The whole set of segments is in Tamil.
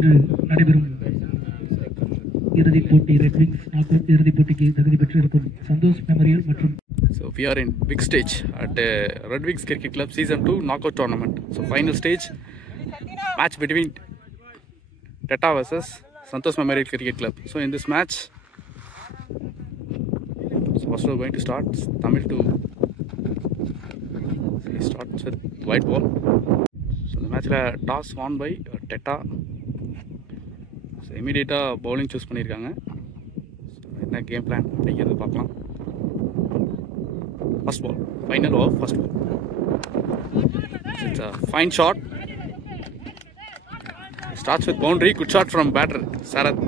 இன்று நடைபெறும் இறுதிப் போட்டி ரெட் விங்ஸ் நாக் இறுதிப் போட்டிக்கு தகுதி பெற்றிருக்கும் சந்தோஷ் மெமோரியல் மற்றும் So we are in big stage at Red Wings Cricket Club Season 2 knockout tournament. So final stage match between Teta versus Santosh Memorial Cricket Club. So in this match, so first we are going to start Tamil to starts with white ball. So the match toss won by Teta. So immediate bowling choose பண்ணிருக்காங்க. So என்ன game plan அப்படிங்கிறது பார்க்கலாம். First ball, final over first ball. So it's a fine shot. Starts with boundary, good shot from batter Sarath.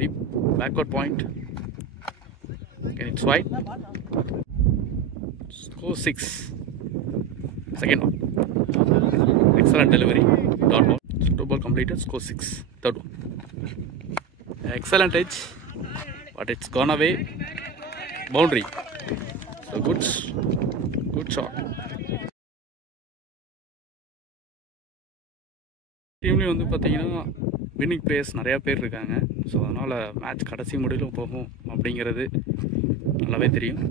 Deep backward point. Again it's wide. Score 6. Second one. Excellent delivery. Dot ball. So 2 ball completed. Score 6. Third one. Excellent edge. But it's gone away. Boundary. So good shot. டீம்லேயும் வந்து பார்த்தீங்கன்னா வின்னிங் பிளேயர்ஸ் நிறையா பேர் இருக்காங்க. ஸோ அதனால் மேட்ச் கடைசி முடிவிலும் போகும் அப்படிங்கிறது நல்லாவே தெரியும்.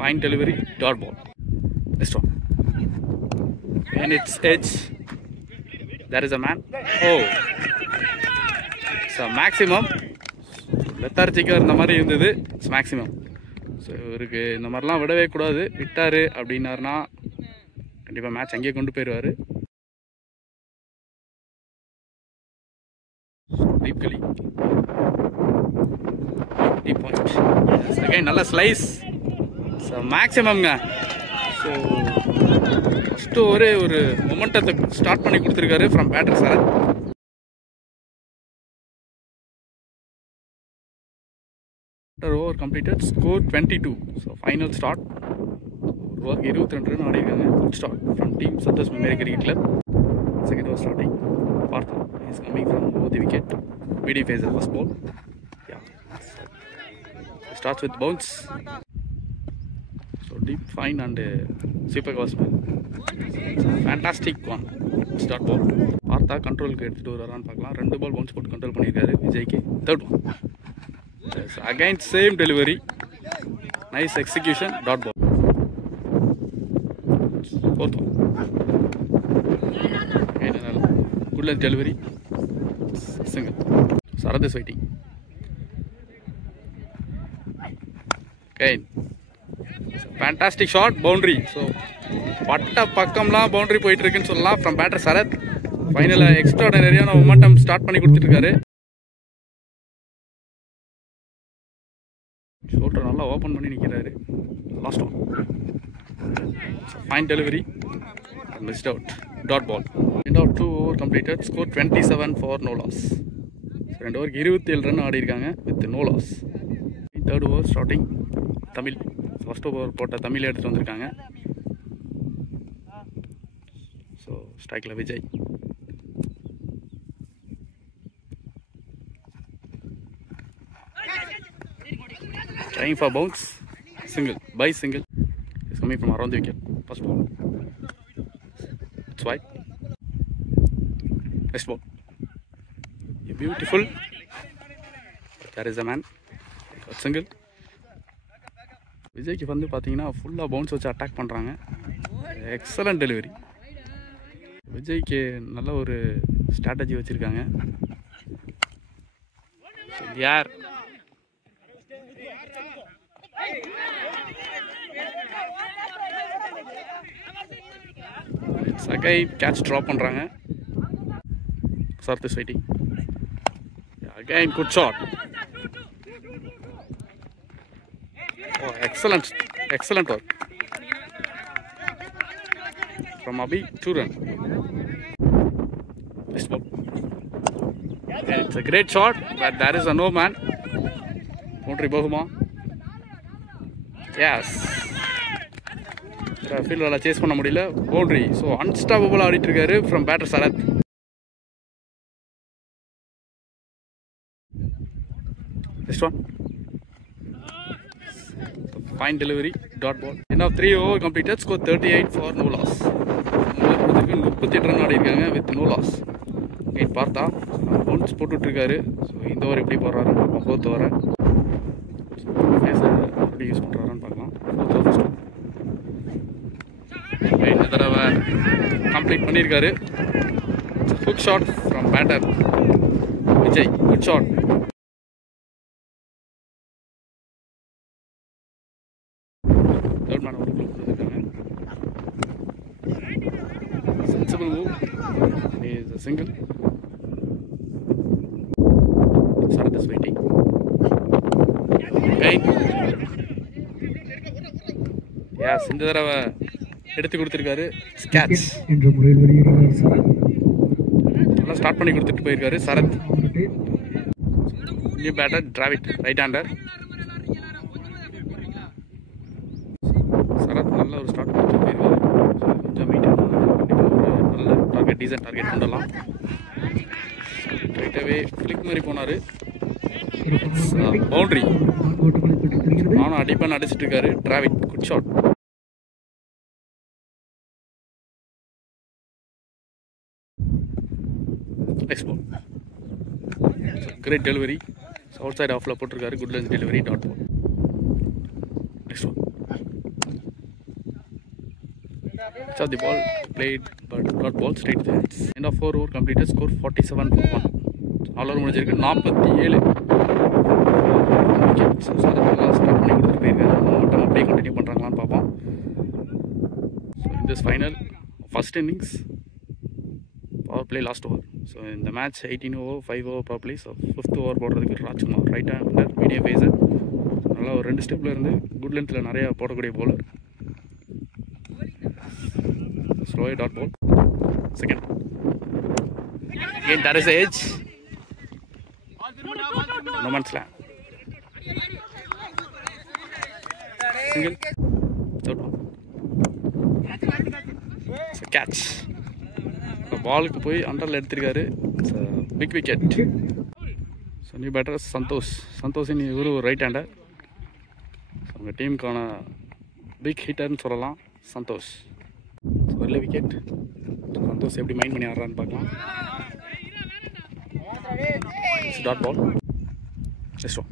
Fine delivery, dot ball. Next one. And it's edge. There is a man. Oh. It's a maximum. Lethargic இருந்த மாதிரி இருந்தது. It's maximum. ஸோ இவருக்கு இந்த மாதிரிலாம் விடவே கூடாது. விட்டார் அப்படின்னாருனா கண்டிப்பாக மேட்ச் அங்கேயே கொண்டு போயிடுவார். Deep gully. Deep point. Again நல்ல ஸ்லைஸ். ஸோ மேக்ஸிமம்ங்க. ஸோ ஃபஸ்ட்டு ஒரு மொமெண்டத்தை ஸ்டார்ட் பண்ணி கொடுத்துருக்காரு from batter Sarath. Over completed. Score 22. So final start. ஓவருக்கு 22 ரன் ஆடிருக்காங்க. Good start from team Santhosh memorial cricket club. Second over starting. Partha is coming from over the wicket. Medium pacer first ball. Starts with bounce. So deep, fine and super gospel. Fantastic one. Start ball. பார்த்தா கண்ட்ரோலுக்கு எடுத்துகிட்டு வரான்னு பார்க்கலாம். 2 பால் பவுன்ஸ் போட்டு கண்ட்ரோல் பண்ணியிருக்காரு விஜய்க்கு. Third one. Again same delivery. Nice execution. Dot ball. Fourth one. Good length delivery. Single. Sarath is waiting. Again, fantastic shot, boundary. So, பட்ட பக்கம்லாம் பவுண்டரி போயிட்டு இருக்குன்னு சொல்லலாம் ஃப்ரம் பேட்டர் சரத். ஃபைனலாக எக்ஸ்ட்ராடனரியான மொமெண்டம் ஸ்டார்ட் பண்ணி கொடுத்துருக்காரு. ஷோல்டர் நல்லா ஓப்பன் பண்ணி நிற்கிறாரு. Last one. Fine delivery. Missed out. Dot ball. End of 2 over completed. Score 27 for no loss. 2 ஓவருக்கு 27 ரன் ஆடி இருக்காங்க with no loss. Third over starting. Tamil first over போட்ட தமிழ் எடுத்துகிட்டு வந்திருக்காங்க. ஸோ ஸ்ட்ரைக்கில் Vijay. Trying for bounce. Single. Bye single. Is coming from around the wicket. First ball. It's wide. Next ball. Beautiful. There is a man. Single. விஜய்க்கு வந்து பார்த்தீங்கன்னா ஃபுல்லாக பவுன்ஸ் வச்சு அட்டாக் பண்ணுறாங்க. Excellent delivery. விஜய்க்கு நல்ல ஒரு ஸ்ட்ராட்டஜி வச்சுருக்காங்க. யார் சகை கேட்ச் ட்ராப் பண்ணுறாங்க. Sarath is waiting. Again good shot. Oh, excellent work from Abhi. 2 run. Next ball. And it's a great shot, but there is a no man. Boundary Bahuma. Yes. Fielder chase பண்ண முடியல. Boundary. So unstoppable ஆடிட்டு இருக்காரு from batter Sarath. Next one. Fine delivery. Dot ball. End of 3 over completed. Score 38 for no loss. 38 run ஆடி இருக்காங்க with no loss. இங்கே பார்த்தா பவுன்ஸ் போட்டுட்ருக்காரு. ஸோ இந்த ஓவர் எப்படி போடுறாரு பார்க்கலாம். 4th ஓவரை எப்படி யூஸ் பண்ணுறாருன்னு பார்க்கலாம். 4th ஓவர் இந்த தடவை கம்ப்ளீட் பண்ணியிருக்காரு. Hook shot from batter Vijay. Good shot. Third man ஒரு க்ளூ கொடுத்துருக்காங்க. Sensible move. Is a single. Sarath is waiting. Again. Yes, இந்த தடவை எடுத்து கொடுத்துருக்காரு. கேட்ச் என்ற முறையில் வெளியேறினார் சரத். நல்லா ஸ்டார்ட் பண்ணி கொடுத்துட்டு போயிருக்காரு Sarath. New batter Dravid right hander. Sarath நல்ல ஒரு ஸ்டார்ட் கொடுத்துட்டு போயிருக்காரு. கொஞ்சம் மீட் நல்ல டார்கெட் டீசன்ட் டார்கெட் பண்ணலாம். ரைட்டாகவே ஃபிளிக் மாதிரி போனார். பவுண்டரி. நானும் அடிப்பான்னு அடிச்சிட்டு இருக்காரு Dravid. Good shot. Next ball. Great delivery. Outside off la போட்டுருக்காரு. Good length delivery. Dot ball. Next one. Shot the ball played but dot ball straight to the hands. End of 4 over completed. Score 47 for 1. All over முடிஞ்சிருக்கு 47. Okay. So சார் நல்லா ஸ்டார்ட் பண்ணி கொடுத்துட்டு போயிருக்காரு. மட்டும் அப்படியே கண்டினியூ பண்ணுறாங்களான்னு பார்ப்போம். So in this final first innings power play last over. So in the match 18 over 5 over power play. So 5th over போடுறதுக்கு Rajkumar right hander medium phasor. நல்லா ஒரு 2 ஸ்டெப்பில் இருந்து குட் லென்த்தில் நிறைய போடக்கூடிய bowler. Slow dot ball. Second. Again that is the edge. No man's land. Single. Third one. It's a catch. பாலுக்கு போய் அண்டரில் எடுத்திருக்காரு. Big wicket. So new batter Santhosh. சந்தோஷின் இவரு ஒரு ரைட் ஹேண்டர். அவங்க டீமுக்கான பிக் ஹிட்டர்னு சொல்லலாம் சந்தோஷ். early wicket. சந்தோஷ் எப்படி மைண்ட் பண்ணி ஆடுறான்னு பார்க்கலாம். Dot ball. Next one.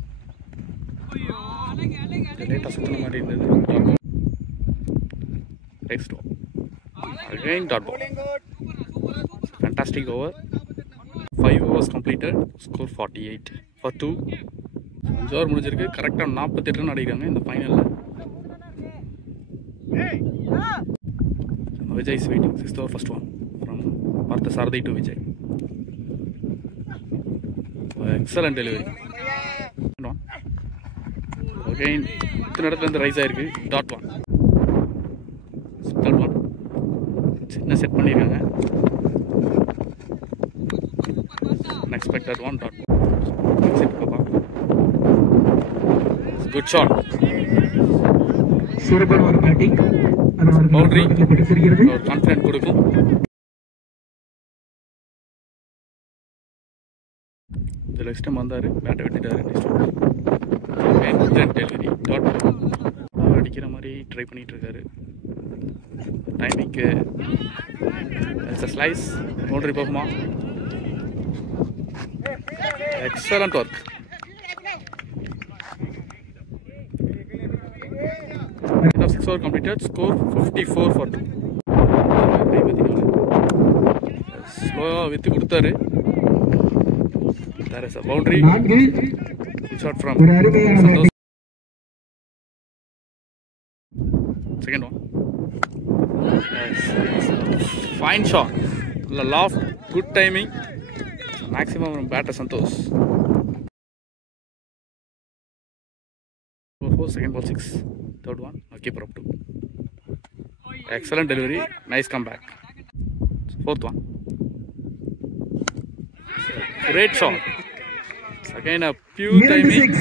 லேட்டாக சுற்றின மாதிரி இருந்தது. Dot ball. Next one. Again dot ball. Fantastic over. 5 overs completed. Score 48 for 2. 5 over முடிஞ்சிருக்கு. கரெக்டாக 48 ரன் அடிக்கிறாங்க இந்த ஃபைனலில். Vijay is waiting. 6th over first one from Partha Sarathi to Vijay. Excellent delivery. Again இத்தனை இடத்துல இருந்து ரைஸ் ஆயிருக்கு. Dot one. Third one. சின்ன செட் பண்ணியிருக்காங்க. Unexpected one. Dot. That's it, Papa. Good shot. சிறப்பான பேட்டிங். பவுண்டரி. ஒரு கான்ஃபிடன்ட் கொடுக்கும். இந்த நெக்ஸ்ட் டைம் வந்தார் பேட்டை வெட்டிட்டாரு. Next delivery. டாட் அடிக்கிற மாதிரி ட்ரை பண்ணிட்டு இருக்காரு. டைமிங்க்கு ஸ்லைஸ் பவுண்டரி போகுமா? Excellent work. End of 6 over completed. Score 54 for 2. Slow with கொடுத்தாரு. There is a boundary. Good shot from Santosh. Second one. Yes. Fine shot. Loft. Good timing. Maximum from batter Santosh. 4, second ball 6, third one, keeper up 2. Excellent delivery, nice comeback. 4th one. Great shot. Again a pure timing.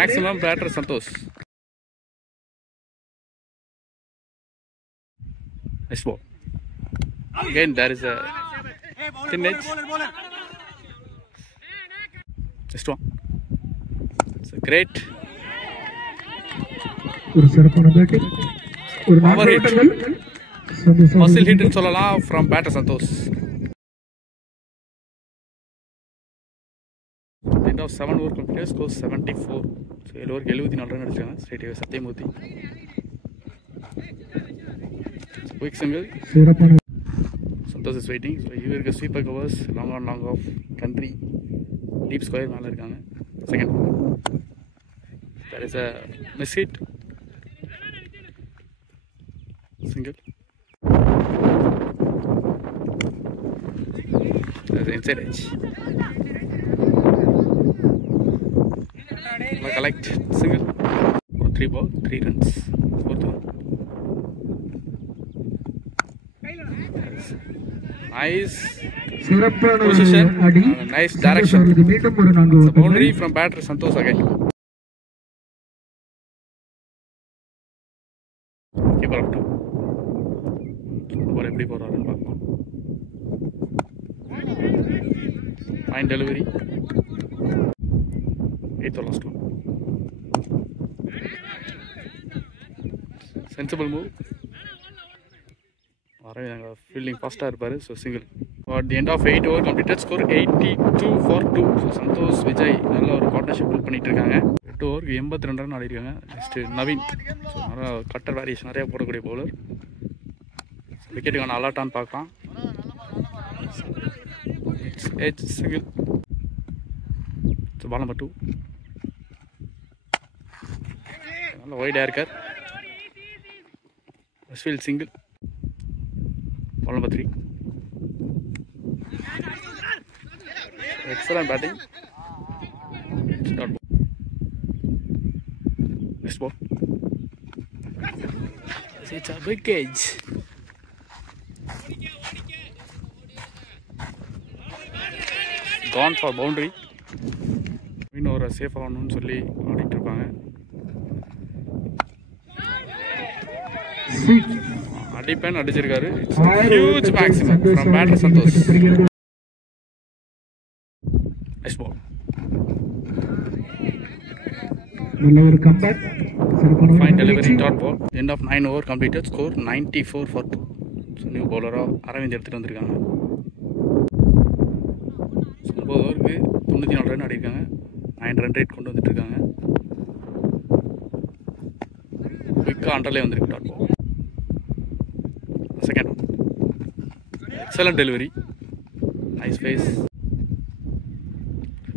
Maximum batter Santosh. Nice ball. Again there is a thin edge. Next one. It's a great ஒரு சிறப்பான பேட்டிங், ஒரு power hit. Santhosh Muscle hit ன்னு சொல்லலாம் from batter Santosh. End of 7 over completed, score 74. So 7 over 74 run அடிச்சாங்க. Straight away Sathyamoorthy. Quick single. சிறப்பான Santosh is waiting. So இவருக்கு sweeper covers long on long off country deep square மேல இருக்காங்க. Second. That is a miss hit. Single. That's inside edge. Collect single. 3 ball, 3 runs. Fourth one. Nice சிறப்பான position. அடி, Nice direction. மீண்டும் ஒரு 4 It's a ஓட்டங்கள். boundary from batter Santosh again. Keeper up to. எப்படி போறாருன்னு பார்க்கலாம். Fine delivery. 8th or last one. Sensible move. Fielding faster இருப்பாரு. So single. At the end of 8 over completed, score 82 for 2. So Santosh Vijay நல்ல ஒரு பார்ட்னர்ஷிப் பில்ட் பண்ணிட்டு இருக்காங்க. 8 ஓவருக்கு 82 ரன் ஆடி இருக்காங்க. நெக்ஸ்ட் நவீன். ஸோ நிறைய கட்டர் வேரியேஷன் நிறைய போடக்கூடிய பவுலர். விக்கெட்டுக்கான அலாட்டான்னு பார்க்கலாம். Edge single. So ball number 2. நல்ல wide haircut. Westfield single. Ball number 3. Excellent batting. Start ball. Next ball. It's a big cage. Gone for boundary. இன்னும் ஒரு சேஃப் ஆகணும்னு சொல்லி ஆடிட்டு இருப்பாங்க. அடிப்பேன் அடிச்சிருக்காரு. Huge maximum from batter Santhosh. Next ball. நல்ல ஒரு கம்பேக், சிறப்பான fine delivery, dot ball. End of 9 over completed, score 94 for 2. So new பவுலராக அரவிந்த் எடுத்துகிட்டு வந்திருக்காங்க. 9 ஓவருக்கு 94 ரன் ஆடிருக்காங்க. 9 ரன் ரேட் கொண்டு வந்துட்டு இருக்காங்க. குயிக்காக அண்டர்லே வந்திருக்கு dot ball. Second one. Excellent delivery. Nice face.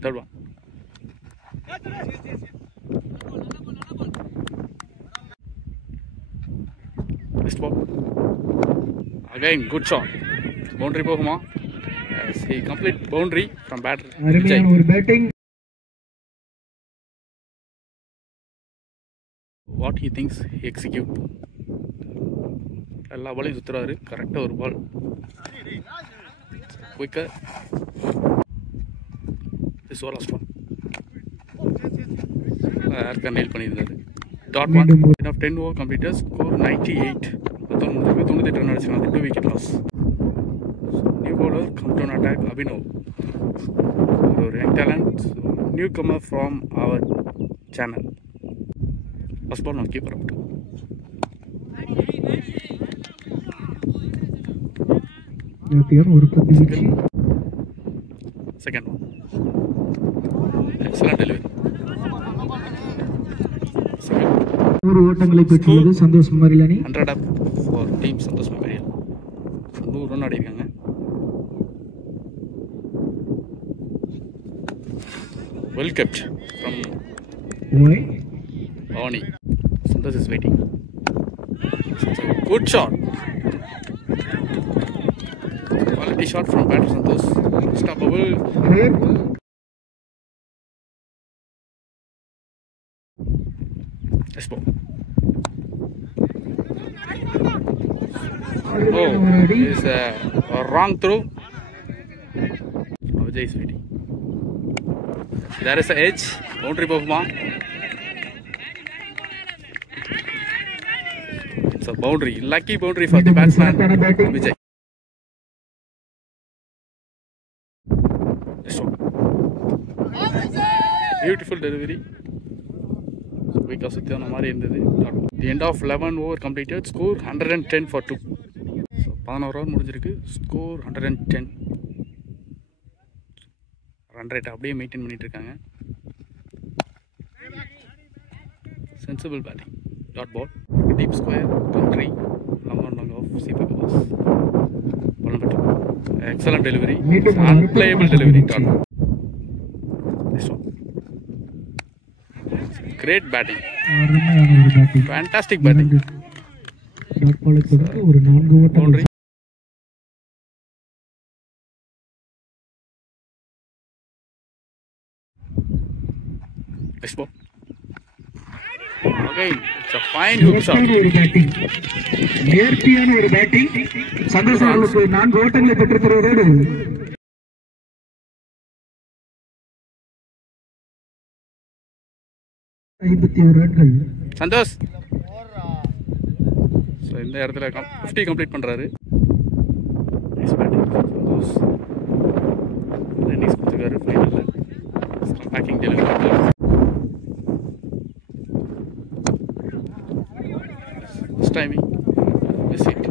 Third one. Next ball. Again, good shot. Boundary போகுமா? Yes, he complete boundary from batter. அருமையான ஒரு batting. What he thinks, he execute. எல்லா பாலையும் சுற்றுறாரு. கரெக்டாக ஒரு ball quicker. This was last one. Yorker nail பண்ணியிருந்தாரு. Dot one. End of 10 over completed, score 98. 98 run அடிச்சிருக்காங்க. 2 wicket loss. New bowler come to attack Abhinav. ஒரு young talent, newcomer from அவர் சேனல். ஃபர்ஸ்ட் பால் நான் கீப்பர் அப். ஒரு 10 வீச்சு. Second one. Excellent delivery. Second. 100 ஓட்டங்களை பெற்றுள்ளது சந்தோஷ் மெமோரியல் அணி. 100 up for team Santhosh memorial. 100 run ஆடிருக்காங்க. Well kept from Bhavani. Santosh is waiting. Good shot. Quality shot from batter Santosh. Stoppable. Next ball. Oh, it's a wrong throw. Vijay is waiting. There is an edge. Boundary போகுமா? It's a boundary. Lucky boundary for the batsman Vijay. Beautiful delivery. குயிக்காக சுற்றி வந்த மாதிரி இருந்தது. The end of 11 over completed, score 110 for 2. ஸோ 11 ஓவர் முடிஞ்சிருக்கு, ஸ்கோர் 110. ரன் ரேட் அப்படியே மெயின்டைன் பண்ணிட்டு இருக்காங்க. Sensible batting, dot ball, deep square, country, long on long off சீபக் பாஸ். Excellent delivery, unplayable delivery, dot. Great batting, fantastic batting. ஒரு 4 ஓட்டம் boundary. Next ball. Again, it's a fine hook shot. நேர்த்தியான ஒரு பேட்டிங். சந்தோஷ் அவர்களுக்கு 4 ஓட்டங்களை பெற்றுத் தருவதோடு 51 ரன்கள். சந்தோஷ் ஸோ இந்த இடத்துல 50 கம்ப்ளீட் பண்ணுறாரு. Nice batting Santhosh. இன்னிங்ஸ் கொடுத்துருக்காரு ஃபைனலில். Backing delivery, timing, miss it.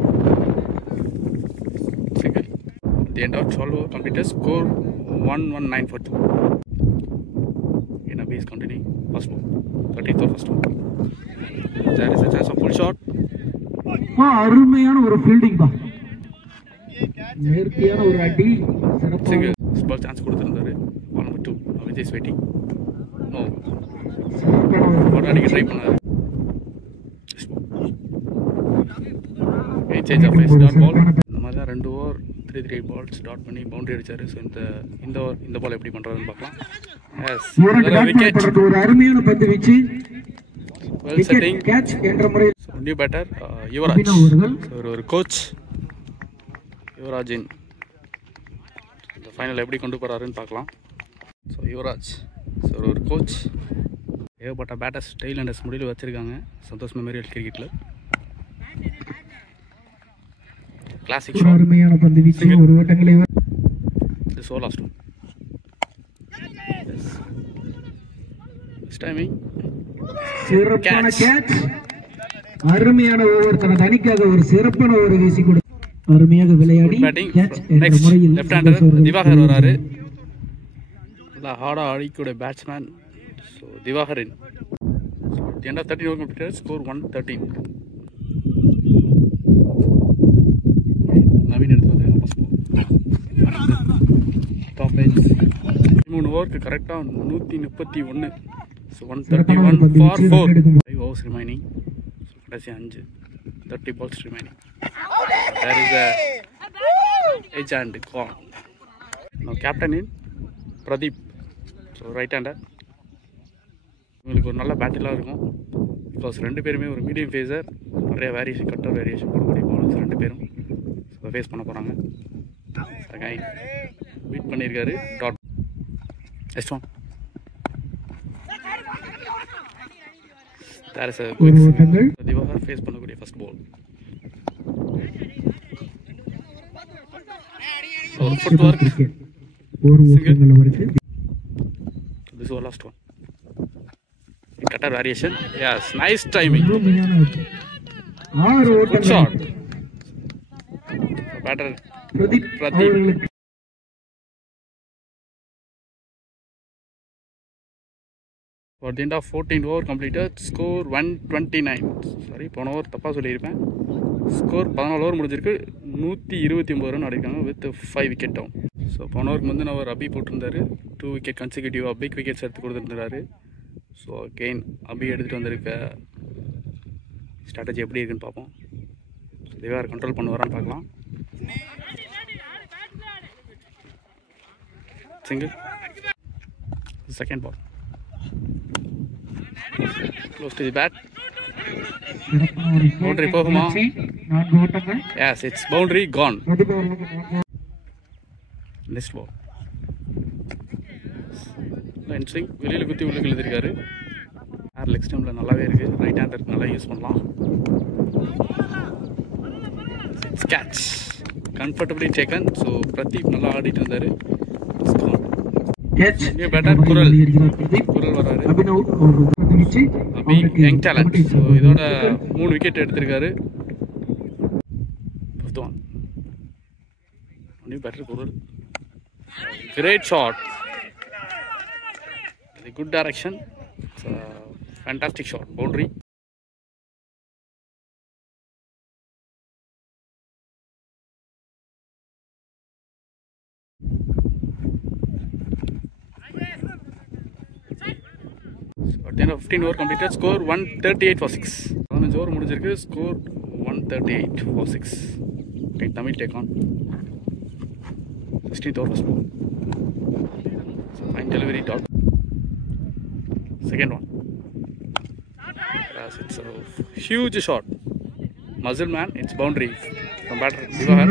Single. At the end of 12 over completed, score 119 for 2. Abhi is continuing. First ball, 13th of first ball. There is a chance of full shot. அருமையான ஒரு ஃபீல்டிங் தான். நேர்த்தியான ஒரு அடி. Single. Ball chance கொடுத்திருந்தாரு. Ball number 2. Vijay is waiting. No. Ball அடிக்க ட்ரை பண்ணாரு. Change of pace, dot ball. இந்த மாதிரி தான் 2 ஓவர் 3 balls டாட் பண்ணி பவுண்டரி அடிச்சாரு. ஸோ இந்த பால் எப்படி பண்றாருன்னு பார்க்கலாம். Yes, wicket. ஒரு அருமையான பந்து வீச்சு. வெல் செட்டிங் கேட்ச் என்ற முறையில் நியூ பேட்டர் யுவராஜ். ஒரு கோச் யுவராஜின் இந்த ஃபைனல் எப்படி கொண்டு போறாருன்னு பார்க்கலாம். ஸோ யுவராஜ் ஒரு கோச் ஏகப்பட்ட பேட்டர்ஸ் டெய்ல் அண்டர்ஸ் முடிவில் வச்சிருக்காங்க சந்தோஷ் மெமோரியல் கிரிக்கெட்டில். Classic shot. அருமையான பந்து வீச்சு, ஒரு ஓட்டங்களை. This all last one. Yes. This timing. சிறப்பான கேட்ச். அருமையான ஓவர், தனது அணிக்காக ஒரு சிறப்பான ஓவர் வீசி கொடு. அருமையாக விளையாடி கேட்ச் என்ற முறையில். லெஃப்ட் ஹேண்டர் திவாகர் வராரு. நல்ல ஹார்டா அடிக்கூடிய பேட்ஸ்மேன். ஸோ திவாகரின். So at the end of 13 over completed, score 113. Naveen எடுத்து வந்தாங்க ஃபர்ஸ்ட் பால். டாப் ஏஜ் 13 ஓவருக்கு கரெக்டாக 131. So 131 for 4. 5 overs remaining. So கடைசி 5. 30 balls remaining. There is a edge and gone. Now captain in Pradeep. So right hander. உங்களுக்கு ஒரு நல்ல பேட்டிலாக இருக்கும். பிகாஸ் 2 பேருமே ஒரு மீடியம் ஃபேஸர், நிறைய வேரியேஷன், கட்டர் வேரியேஷன் போடக்கூடிய பாலர்ஸ் 2 பேரும் ஃபேஸ் பண்ண போகிறாங்க. பீட் பண்ணியிருக்காரு. Dot. Next one. There is Divakar face பண்ணக்கூடிய ஃபர்ஸ்ட் பால். ஒரு foot work. This was last one. Cutter variation. Yes, nice timing. Good shot. Batter Pradeep. For the end of 14 over completed, score 129. Sorry, போன ஓவர் தப்பாக சொல்லியிருப்பேன். ஸ்கோர் 14 ஓவர் முடிஞ்சிருக்கு, 129 ரன் அடிக்காங்க வித் 5 விக்கெட் டவுன். ஸோ போன ஓவருக்கு முந்தின ஓவர் அபி போட்டிருந்தாரு. 2 விக்கெட் கன்சிக்யூட்டிவாக பிக் விக்கெட்ஸ் எடுத்து கொடுத்துருந்தாரு. ஸோ அகெயின் அபி எடுத்துகிட்டு வந்திருக்க ஸ்ட்ராட்டஜி எப்படி இருக்குன்னு பார்ப்போம். ஸோ திவாகர் கண்ட்ரோல் பண்ணுவாரான்னு பார்க்கலாம். Single. Second ball. Close to the bat. Boundary போகுமா? Yes, it's boundary gone. Next ball. Line swing. வெளியில் குத்தி உள்ள கிழிச்சிருக்காரு. ஆர் லெக் ஸ்டம்பில் நல்லாவே இருக்கு. ரைட் ஹேண்டருக்கு நல்லா யூஸ் பண்ணலாம். It's catch. Comfortably taken. So Pradeep நல்லா ஆடிட்டு இருந்தாரு. நியூ பேட்டர் குரல் வராரு. Young talent. ஸோ இதோட 3 விக்கெட் எடுத்திருக்காரு. Fifth one only batter Kural. Great shot, good direction, fantastic shot, boundary. At the end of 15 over completed, score 138 for 6. 15 over முடிஞ்சிருக்கு, score 138 for 6. Okay, Tamil take on 16th over first ball. So fine delivery dot. Second one. Yes, it's a huge shot. Muzzle man, it's boundary from batter Divahar.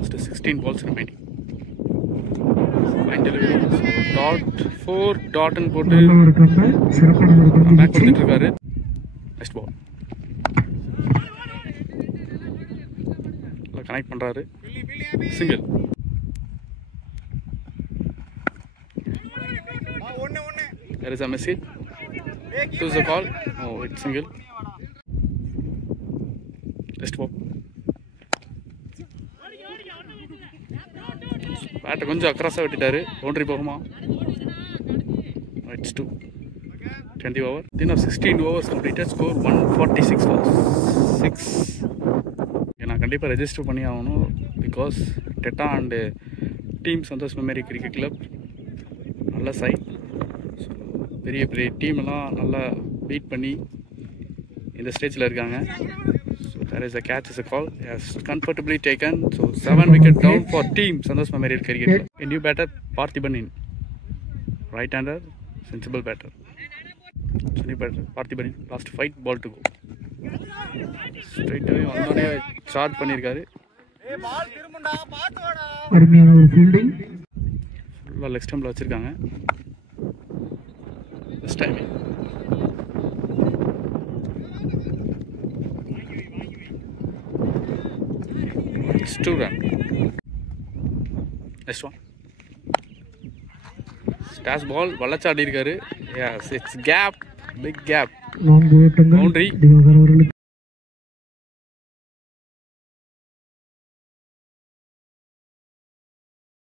Just 16 balls remaining. Fine delivery. So dot 4 dot and போட்டு பேக் கொடுத்துட்டு இருக்காரு. நெக்ஸ்ட் பால் கனெக்ட் பண்றாரு. Single. There is a message. Choose the call. Oh, it's single. Next ball. பேட்டை கொஞ்சம் அக்ராஸாக விட்டுட்டாரு. பவுண்டரி போகுமா? It's 2. 20 over. Then of 16 overs completed, score 146 for 6. நான் கண்டிப்பாக ரெஜிஸ்டர் பண்ணி ஆகணும். பிகாஸ் டெட்டா அண்டு team Santhosh memory cricket club நல்ல சைட். ஸோ பெரிய பெரிய டீம் எல்லாம் நல்லா பீட் பண்ணி இந்த ஸ்டேஜில் இருக்காங்க. There is a catch, is a call. Yes, comfortably taken. So 7 wicket down for team Santosh Memorial Cricket Club. A new batter, Parthiban in. Right-hander, sensible batter. So new batter, Parthiban in. Last 5 ball to go. Straight away, ondone charge பண்ணிருக்காரு. அருமையான ஒரு ஃபீல்டிங். ஃபுல்லா லெக் ஸ்டம்ப்ல வச்சிருக்காங்க. This time. It's 2 run. Next one. Stash ball, வளச்சாடி இருக்காரு. Yes, it's gap, big gap. Boundary.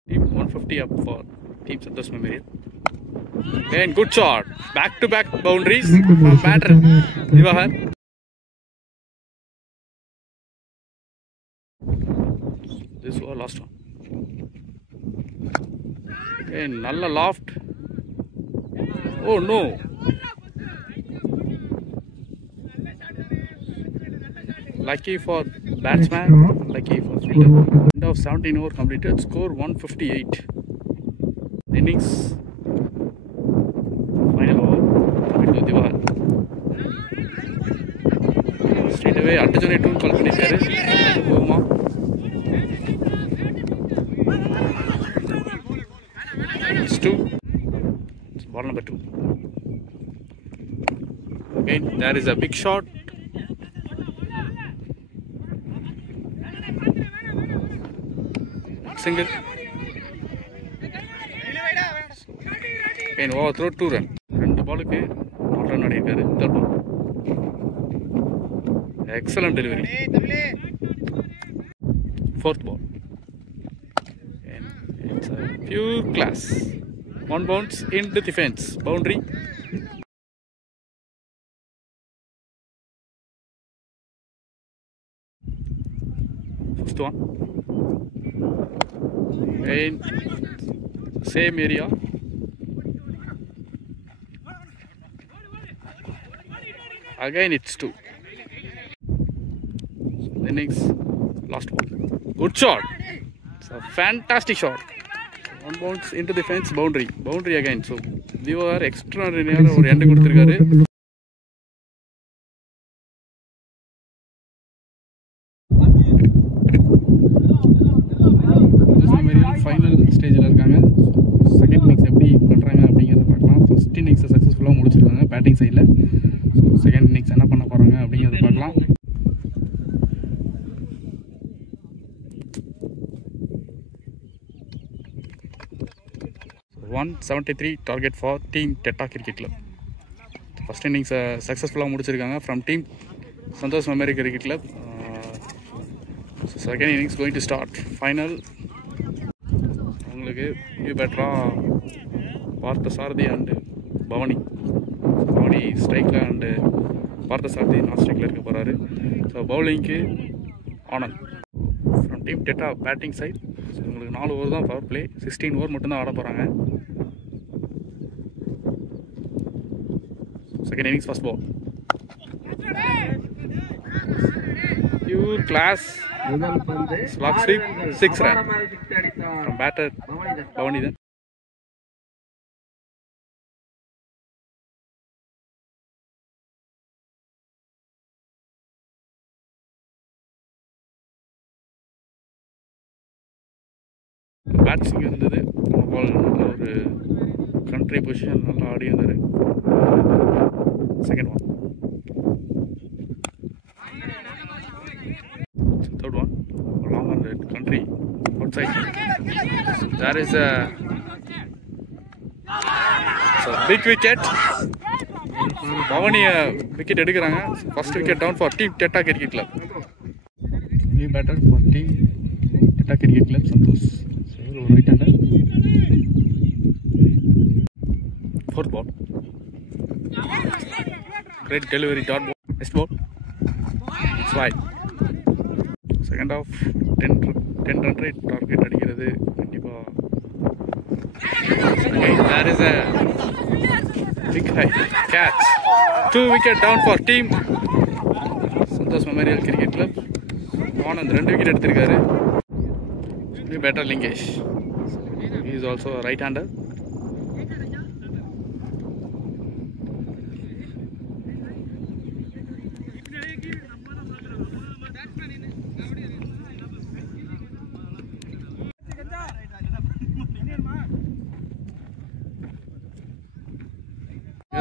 Team 150 up for Team Santosh Memorial. Again, good shot. Back to back boundaries from batter Divahar. This was last one. Okay, nalla loft. Oh no. Lucky for batsman, lucky for fielder. End of 17 over completed, score 158. Innings. Final over. Coming to Divahar. Straight away, Artijone 2 call பண்ணிட்டாரு. போகுமா? It's 2. It's ball number 2. Again, there is a big shot. Single. Again, over throw 2 run. 2 ballukku 4 run அடிக்காரு. Third ball. Excellent delivery. Fourth ball. And it's a pure class. 1 bounce into the fence. Boundary. Fifth one. And same area. Again it's 2. So the next last one. Good shot. It's a fantastic shot. 1 bounce into the fence, boundary. Boundary again. So Divahar extraordinary ஒரு end கொடுத்திருக்காரு. ஃபைனல் ஸ்டேஜில் இருக்காங்க. செகண்ட் இன்னிங்ஸ் எப்படி பண்ணுறாங்க அப்படிங்கிறத பார்க்கலாம். ஃபர்ஸ்ட் இன்னிங்ஸை சக்ஸஸ்ஃபுல்லாக முடிச்சிருக்காங்க பேட்டிங் சைடில். ஸோ செகண்ட் இன்னிங்ஸ் என்ன பண்ண போகிறாங்க அப்படிங்கிறத பார்க்கலாம். 173 target for team Teta Cricket Club. First innings successfully முடிச்சிருக்காங்க from team Santosh Memory Cricket Club. Second innings going to start. Final உங்களுக்கு பெட்டரா பார்த்தசாரதி அண்ட் பவனி ஸ்ட்ரைக்கில் அண்டு பார்த்தசாரதி நான் ஸ்ட்ரைக்கில் இருக்க போகிறாரு. ஸோ பவுலிங்க்கு ஆனந்த் ஃப்ரம் டீம் டெட்டா பேட்டிங் சைட். ஸோ உங்களுக்கு 4 ஓவர் தான் பவர் பிளே, 16 ஓவர் மட்டும்தான் ஆட போகிறாங்க. Second innings first ball, pure class slog sweep, 6 run from batter Pavanithan. பேட்ஸிங் இருந்தது, பால் நல்ல ஒரு கண்ட்ரி பொசிஷன் நல்லா ஆடி இருந்தார். Second one, third one long on country outside. There is a big wicket. பவனிய விக்கெட் எடுக்கிறாங்க. First wicket down for team டெட்டா cricket club. New batter for team டெட்டா cricket club Santhosh. Right hander. Fourth ball, great delivery, dot ball. Next ball, slide. Second half 10 run rate target அடிக்கிறது கண்டிப்பா. There is a big high catch, 2 wicket down for team Santosh Memorial Cricket Club. Anand 2 wicket எடுத்திருக்காரு. New batter Lingesh, he is also a right hander.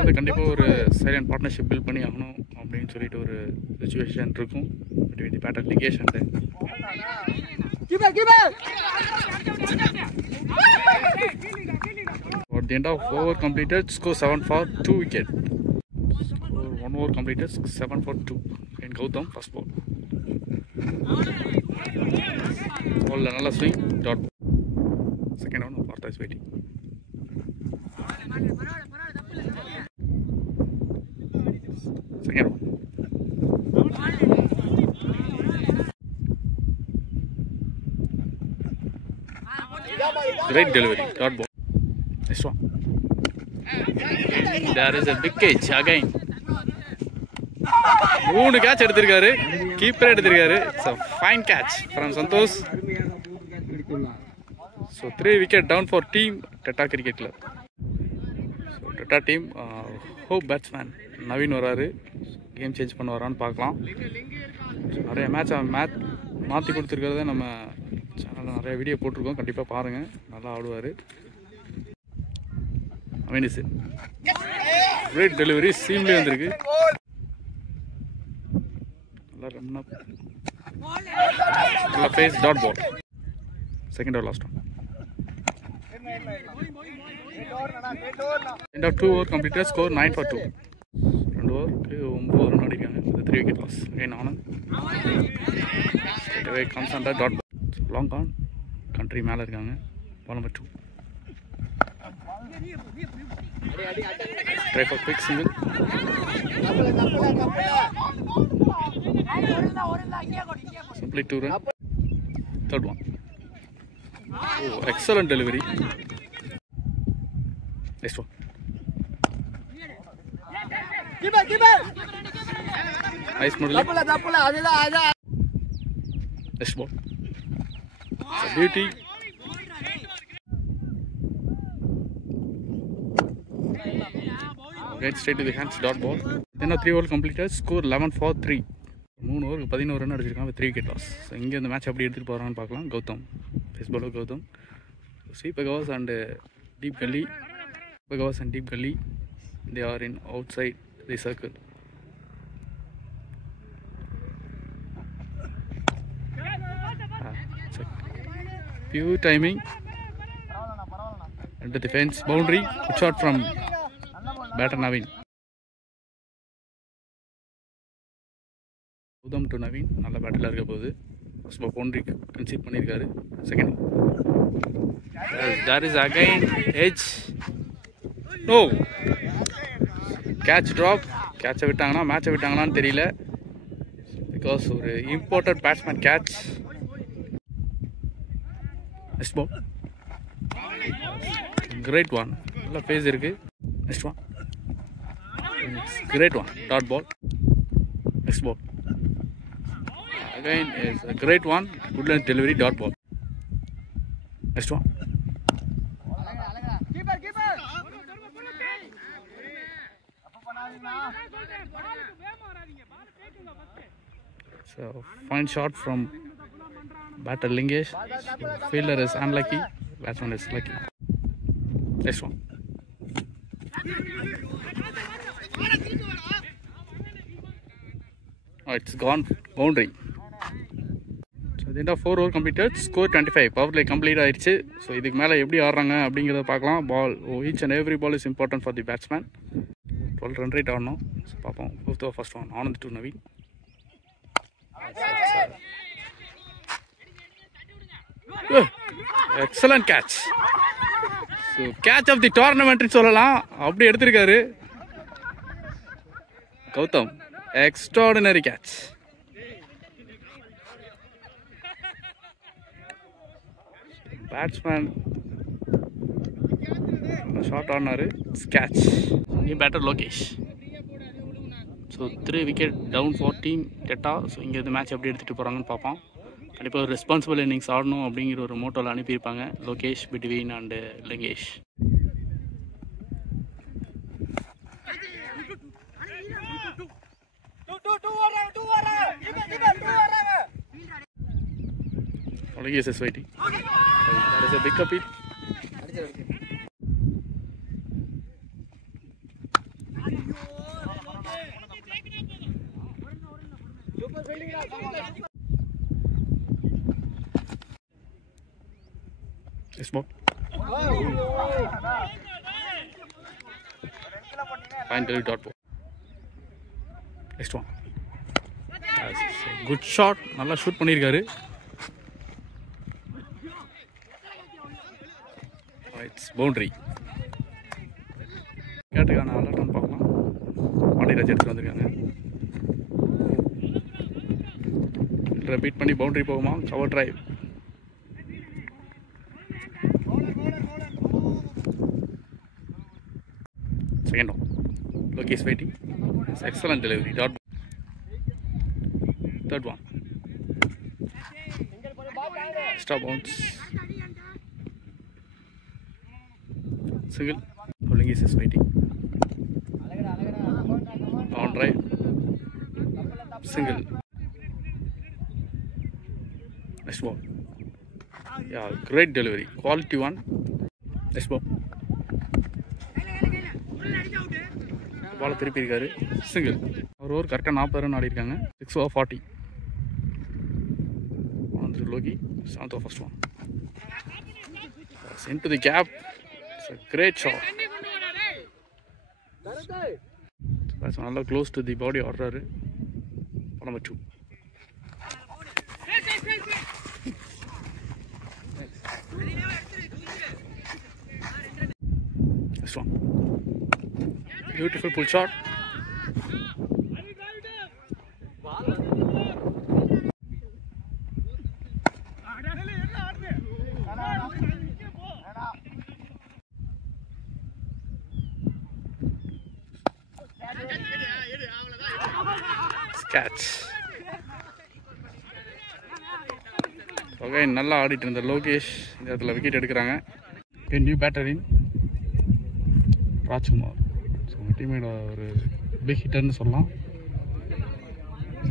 இது கண்டிப்பாக ஒரு சைலண்ட் பார்ட்னர்ஷிப் பில்ட் பண்ணி ஆகணும் அப்படின்னு சொல்லிட்டு ஒரு சுச்சுவேஷன் இருக்கும் between the batter Lingesh and at the end of over completed, score 7 for 2 wicket. Score 1 over completed, 7 for 2. And Gautam first ball. Ball another swing, dot ball. Second one, Partha is waiting. Second one. Great delivery, dot ball. Next one. There is a big catch again. 3 catch எடுத்திருக்காரு, கீப்பர் எடுத்திருக்காரு. It's a fine catch from Santosh. So 3 wicket down for team Teta Cricket Club. So Teta team hope batsman Naveen வராரு, கேம் சேஞ்ச் பண்ண வரான்னு பார்க்கலாம். நிறைய மேட்ச் மாற்றி கொடுத்துருக்கிறத நம்ம சேனலில் நிறைய வீடியோ போட்டிருக்கோம், கண்டிப்பாக பாருங்கள், நல்லா ஆடுவார். அமீனிஸ் கிரேட் டெலிவரி, சீம்லேயே வந்திருக்கு. நல்லா ரன் அப், நல்லா face, dot ball. Second over last one. End of 2 over completed, score 9 for 2. 2 ஓவருக்கு 9 run அடிக்காங்க. 3 wicket loss. Again Anand straight away comes under dot ball. Long on country மேலே இருக்காங்க. Ball number 2. Try for quick single. Simply 2 run. Third one. Oh, excellent delivery. Next one. Nice modeling. Next ball. It's a beauty. Right straight to the hands, dot ball. Then a 3 over completed, score 11 for 3. 3 ஓவருக்கு 11 ரன் அடிச்சிருக்காங்க, 3 wicket loss. ஸோ இங்கே இந்த மேட்ச் எப்படி எடுத்துகிட்டு போகிறான்னு பார்க்கலாம். Gautham face bowler Gautham. Sweepers and deep gully. Sweepers and deep gully. They are in outside the circle. Pure timing. into the fence, boundary, good shot from batter Naveen. Udam to Naveen, நல்ல பேட்டில் இருக்க போகுது. ஃபர்ஸ்ட் பால் பவுண்டரி கன்சீட் பண்ணியிருக்காரு. Second that is again edge. No, catch drop. கேட்சை விட்டாங்கன்னா மேட்சை விட்டாங்களான்னு தெரியல. பிகாஸ் ஒரு imported batsman catch. Next ball great one, நல்ல பேஸ் இருக்கு. Next one great one, dot ball. Next ball again is a great one, good length delivery, dot ball. Next one. So fine shot from batter Lingesh. Fielder is unlucky, batsman is lucky. Next one. Oh, it's gone, boundary. So the end of 4 over completed, score 25. Power play complete ஆயிடுச்சு. ஸோ இதுக்கு மேலே எப்படி ஆடுறாங்க அப்படிங்கிறத பார்க்கலாம். பால் each and every ball is important for the batsman. 12 run rate ஆடணும். ஸோ பார்ப்போம். Fifth over first one, Anand to Naveen. Excellent catch. So catch of the tournament சொல்லலாம். அப்படி எடுத்திருக்காரு Gautham. Extraordinary catch. Batsman shot ஆனாரு. Catch. New batter Lokesh. So 3 wicket down for team Teta. So இங்கே இந்த மேட்ச் எப்படி எடுத்துகிட்டு போகிறாங்கன்னு பார்ப்போம். கண்டிப்பாக ஒரு ரெஸ்பான்சிபிள் இன்னிங்ஸ் ஆடணும் அப்படிங்கிற ஒரு மோட்டோவில் அனுப்பியிருப்பாங்க Lokesh, between and Lingesh. Lokesh is waiting. There is a big appeal. This ball. Finally dot ball. Next one. Good shot. நல்லா ஷூட் பண்ணியிருக்காரு. It's boundary. கேட்டுக்கான அலர்ட்னு பார்க்கலாம். பாண்டியராஜ் எடுத்துட்டு வந்திருக்காங்க. ரிப்பீட் பண்ணி பவுண்டரி போகுமா? Cover drive. Second one. Lokesh waiting. It's excellent delivery. Dot. Third one. Extra bounce. Single. Lokesh is waiting. On drive. Single. Next ball. Yeah, great delivery. Quality one. Next ball. பாலை திருப்பி இருக்காரு. சிங்கிள். ஒரு ஓவர் கரெக்டாக 40 run ஆடிருக்காங்க. 6 over 40. Loki, 7th over first one. Into the gap. It's a great shot. That's another close to the body order. Number 2. This one. Beautiful pull shot. Catch. Okay, நல்லா ஆடிட்டு இருந்த லோகேஷ் இந்த இடத்துல விக்கெட் எடுக்கிறாங்க. நியூ பேட்டர் இன் ராஜ்குமார். ஸோ டீமோட ஒரு பிக் ஹிட்டர்னு சொல்லலாம்.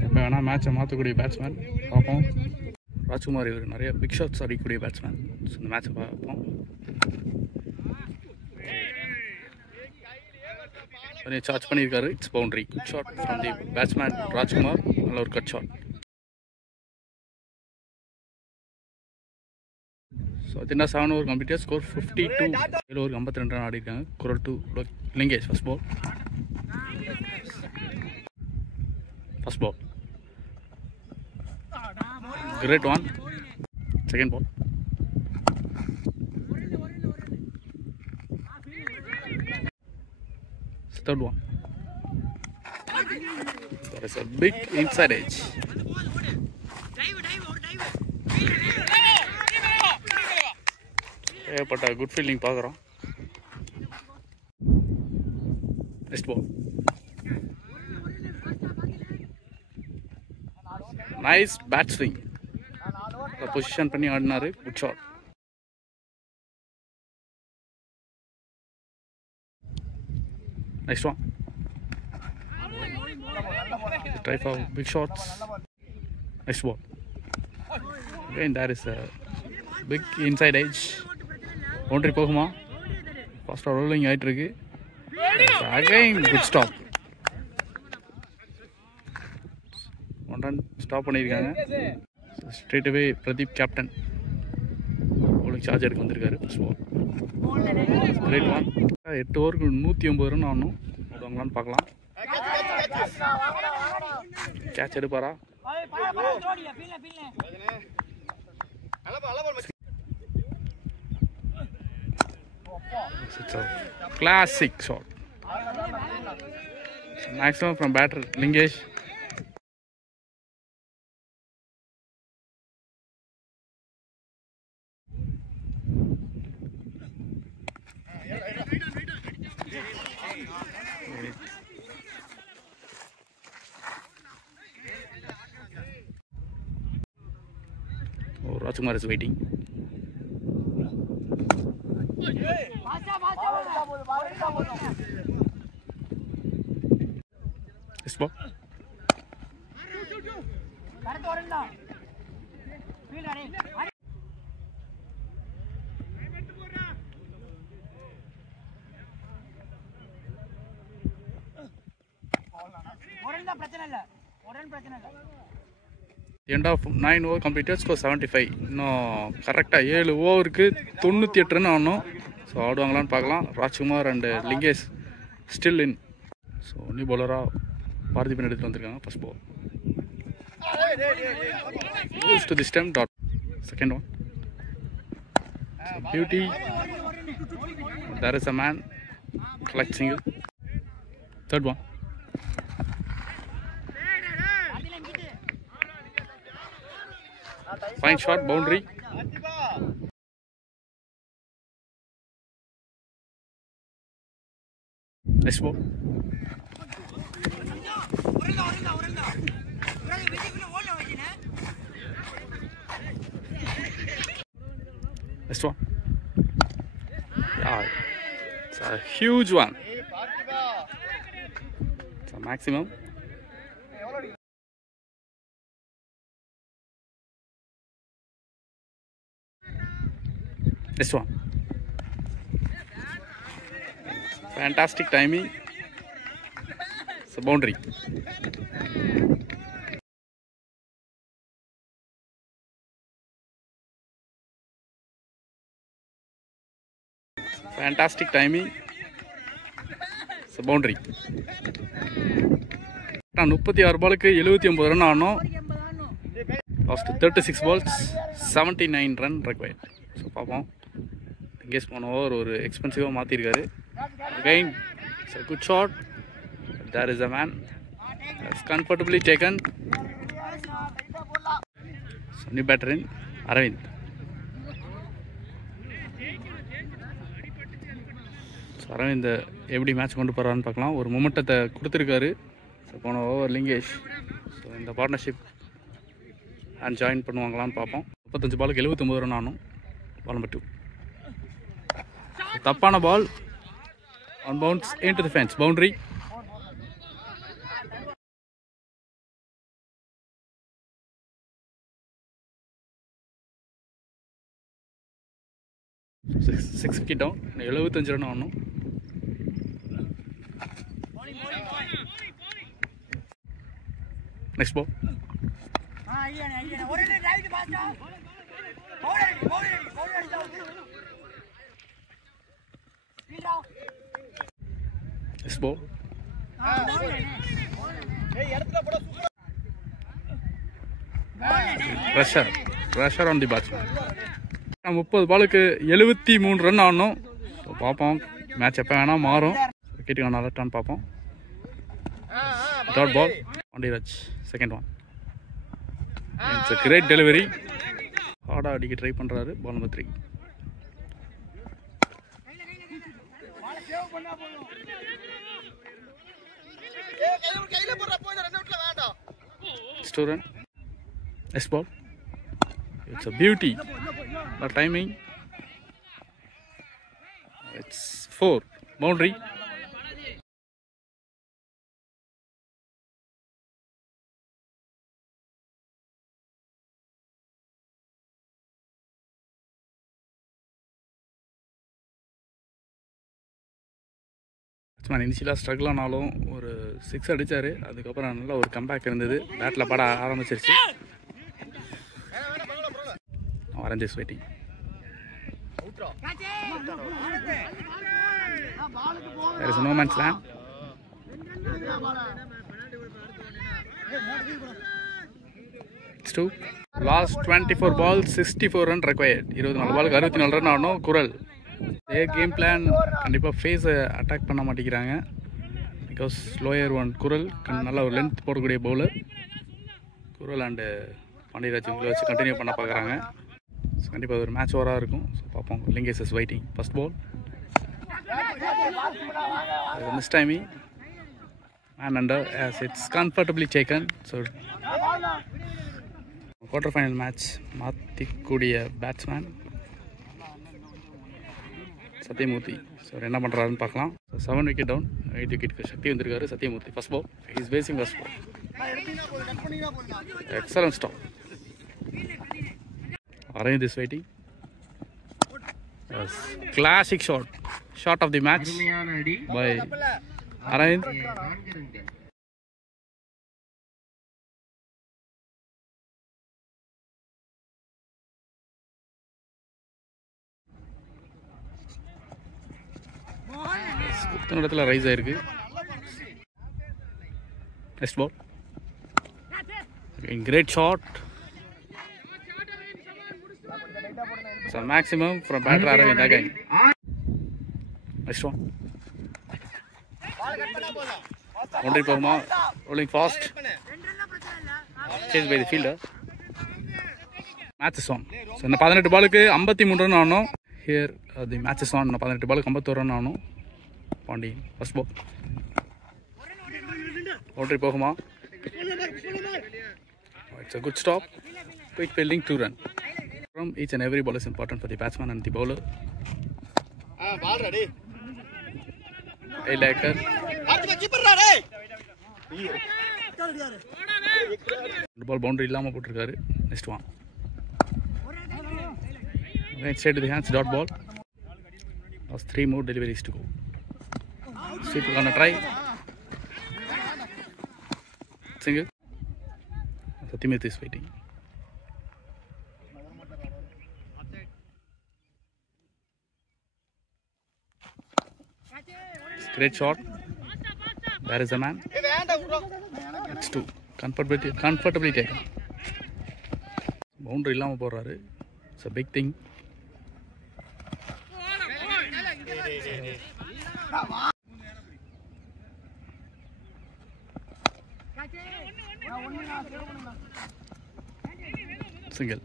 எப்போ வேணால் மேட்சை மாற்றக்கூடிய பேட்ஸ்மேன். பார்ப்போம். ராஜ்குமார் இவர் நிறைய பிக் ஷாட்ஸ் அடிக்கக்கூடிய பேட்ஸ்மேன். ஸோ இந்த மேட்சை பார்ப்போம். கொஞ்சம் சார்ஜ் பண்ணியிருக்காரு. It's boundary. Good shot from the batsman Rajkumar. நல்ல ஒரு கட் ஷாட். ஸோ அதில் 7 ஓவர் கம்ப்ளீட்டாக ஸ்கோர் 52. 7 ஓவர் 52 ரன் ஆடி இருக்காங்க. Kural to Lingesh. First ball great one. Second ball third one. There is a big inside edge. But a good fielding பார்க்குறோம். Next ball. Nice bat swing. Position பண்ணி ஆடினாரு. Good shot. Next one. Try for big shots. Next ball. Again, there is a big inside edge. Boundary போகுமா? Fast rolling ஆயிட்டு இருக்கு. Again, good stop. One run stop பண்ணிருக்காங்க. Straight away Pradeep captain. bowling charge எடுக்க வந்திருக்காரு. First ball. Great one. 8 ஓவருக்கு 180 ரன் ஆடணும். ஓடுவாங்களான்னு பார்க்கலாம். Catch எடுப்பாரா? It's a classic shot. Maximum from batter Lingesh. Oh, Rajkumar is waiting. This ball. End of 9 over completed, score 75. இன்னும் கரெக்டாக 7 ஓவருக்கு 98 ரன் ஆடணும். ஸோ ஆடுவாங்களான்னு பார்க்கலாம். Rajkumar and Lingesh still in. So new பவுலராக பார்த்திபன் எடுத்துகிட்டு வந்திருக்காங்க. First ball use to the stem dot. Second one beauty. There is a man collect single. Third one fine shot, boundary. Next ball. Next one. Yeah, it's a huge one. It's a maximum. This one. Fantastic timing. It's a boundary. Fantastic timing. It's a boundary. 36 பாலுக்கு 79 ரன் ஆடணும். Last 36 balls 79 run required. So பார்ப்போம். லிங்கேஷ் போன ஓவர் ஒரு எக்ஸ்பென்சிவாக மாற்றிருக்காரு. Again it's a good shot. There is a man. That's comfortably taken. So new batter in Aravind. So Aravind எப்படி மேட்ச் கொண்டு போகிறான்னு பார்க்கலாம். ஒரு மொமெண்டத்தை கொடுத்துருக்காரு. ஸோ போன ஓவர் லிங்கேஷ். ஸோ இந்த பார்ட்னர்ஷிப் அண்ட் ஜாயின் பண்ணுவாங்களான்னு பார்ப்போம். 35 பாலுக்கு 79 ரன் ஆகணும். Ball number 2. தப்பான பால். On bounce into the fence. Boundary. Six wicket down. 75 run ஆகணும். Next ball. This ball. Pressure on the batsman. 30 பாலுக்கு 73 ரன் ஆடணும். ஸோ பார்ப்போம் மேட்ச் எப்போ வேணால் மாறும். விக்கெட்டுக்கு நல்லா டர்ன் பார்ப்போம். Dot ball Pandiraj second one. It's a great delivery. ஹார்டாக அடிக்க ட்ரை பண்ணுறாரு. Ball number 3. Student. Next ball. It's a beauty. The timing. It's 4. Boundary. இனிஷியலாக ஸ்ட்ரகிள் ஆனாலும் ஒரு 6 அடித்தார். அதுக்கப்புறம் நல்லா ஒரு கம்பேக் இருந்தது. பேட்டில் பட ஆரம்பிச்சிருச்சு. Orange is waiting. There is no man's land. It's 2. Last 24 balls, 64 run required. 24 பாலுக்கு 64 ரன் ஆடணும். குரல் கேம் பிளான் கண்டிப்பாக ஃபேஸை அட்டாக் பண்ண மாட்டேங்கிறாங்க. பிகாஸ் லோயர் ஒன் குரல் நல்லா ஒரு லென்த் போடக்கூடிய பவுலர். குரல் அண்டு பாண்டியராஜ் இவங்களை வச்சு கண்டினியூ பண்ண பார்க்குறாங்க. ஸோ கண்டிப்பாக ஒரு மேட்ச் ஓவராக இருக்கும். ஸோ பார்ப்போம். Lingesh is waiting. First ball miss timing man under as it's comfortably taken. So quarter final match மாற்றிக்கூடிய பேட்ஸ்மேன் சத்யமூர்த்தி. ஸோ என்ன பண்ணுறாருன்னு பார்க்கலாம். So 7 wicket down. 8 விக்கெட்டுக்கு சக்தி வந்திருக்காரு Sathyamoorthy. First ball is pacing first ball. Excellent stop. Arvind is waiting. Yes. Classic shot of the match by Arvind. குத்தன இடத்துல ரைஸ் ஆயிருக்கு. Next ball. Great shot. So maximum from batter Arvind again. Next one. Boundary போகுமா? Rolling fast. Chased by the fielder. Match is on. So இந்த 18 பாலுக்கு 53 ரன் ஆடணும். Here the match is on. 18 பாலுக்கு 51 ரன் ஆடணும். Pandi first ball. Boundary போகுமா? It's a good stop. Quick fielding, 2 run. From each and every ball is important for the batsman and the bowler. Ball ready. Hey, Laker. The ball boundary illama potirukkaru. Next one. Right side to the hands. Dot ball. Last 3 more deliveries to go. See if we're gonna try. Single. Satyamurthy is waiting. Great shot. There is a man. It's 2. Comfortably taken. Boundary illama போறாரு. It's a big thing. Single.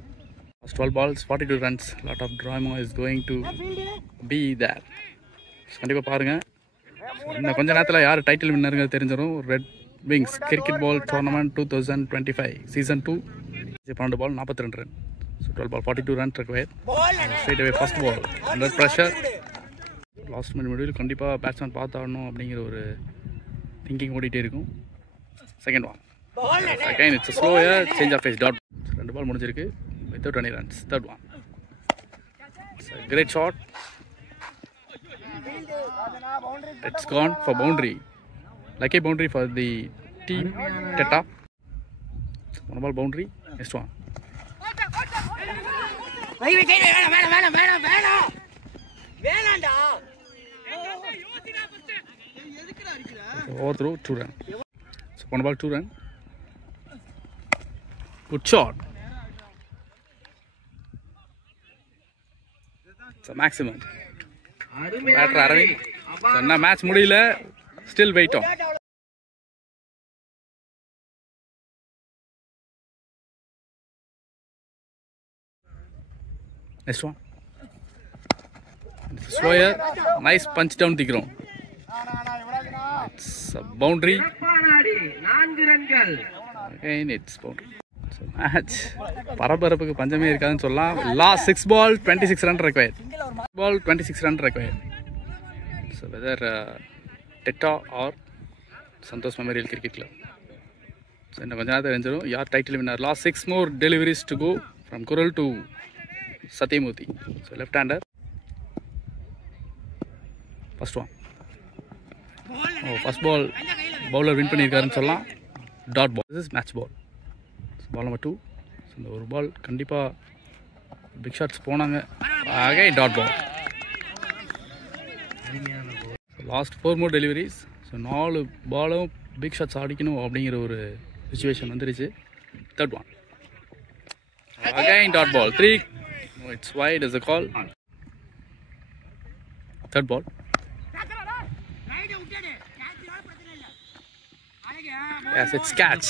First 12 balls, 42 runs. Lot of drama is going to be there. கண்டிப்பாக பாருங்க. இன்னும் கொஞ்ச நேரத்தில் யார் டைட்டில் வின்னருங்க தெரிஞ்சிடும். Red wings cricket ball tournament 2025 season 2. 12 ball 42 run. So 12 ball 42 run required. Straight away first ball under pressure. Last minute முடிவில் கண்டிப்பாக பேட்ஸ்மேன் பார்த்தாடணும் அப்படிங்கிற ஒரு திங்கிங் ஓடிட்டே இருக்கும். Second one. Again it's a slower change of pace. Dot. 2 பால் முடிஞ்சிருக்கு without any runs. Third one. It's a great shot. It's gone for boundary. Lucky boundary for the team. Teta. 1 ball boundary. Next one. Overthrow, 2 run. So 1 ball, 2 run. Good shot. It's a maximum. Batter Aravind. So now match mudiyala. Still wait on. Next one. Slower. Nice punch down the ground. It's a boundary. Again, it's boundary. So match. பரபரப்புக்கு பஞ்சமே இருக்காதுன்னு சொல்லலாம். Last 6 ball, 26 run required. Ball, 26 run required. So whether Teta or Santosh Memorial Cricket Club. So இன்னும் கொஞ்ச நேரத்தில் தெரிஞ்சிடும் யார் title winner. Last 6 more deliveries to go from Kural to Satyamurthy. So left-hander. First one. Oh, first ball bowler win பண்ணியிருக்காருன்னு சொல்லலாம். Dot ball. This is match ball. So ball number 2. So இந்த ஒரு பால் கண்டிப்பாக பிக் ஷாட்ஸ் போனாங்க. Again dot ball. So last 4 more deliveries. So 4 பாலும் பிக் ஷாட்ஸ் அடிக்கணும் அப்படிங்கிற ஒரு சுச்சுவேஷன் வந்துருச்சு. Third one. Again dot ball. 3. No, it's wide as a call. Third ball. Yes, it's catch.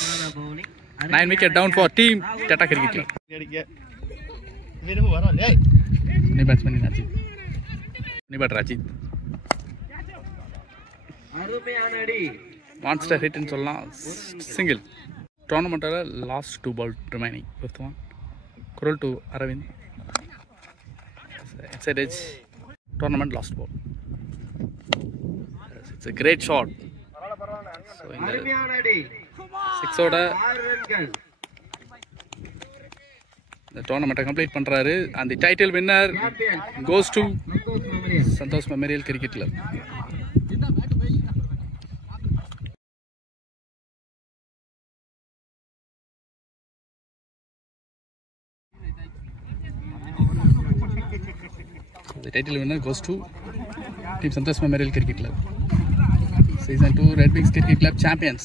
9 wicket down for team Tata Cricket Club. New batsman in Ajit. New batter Ajit. Monster hit in Solna. Single. Tournament last 2 ball remaining. Fifth one. Kural to Aravind. Inside edge. Tournament last ball. Yes, it's a great shot. So in the 6 order the tournament complete பண்றாரு and the title winner goes to Santosh Memorial Cricket Club. The title winner goes to Team Santosh Memorial Cricket Club. Season 2 Red Wings Cricket Club champions.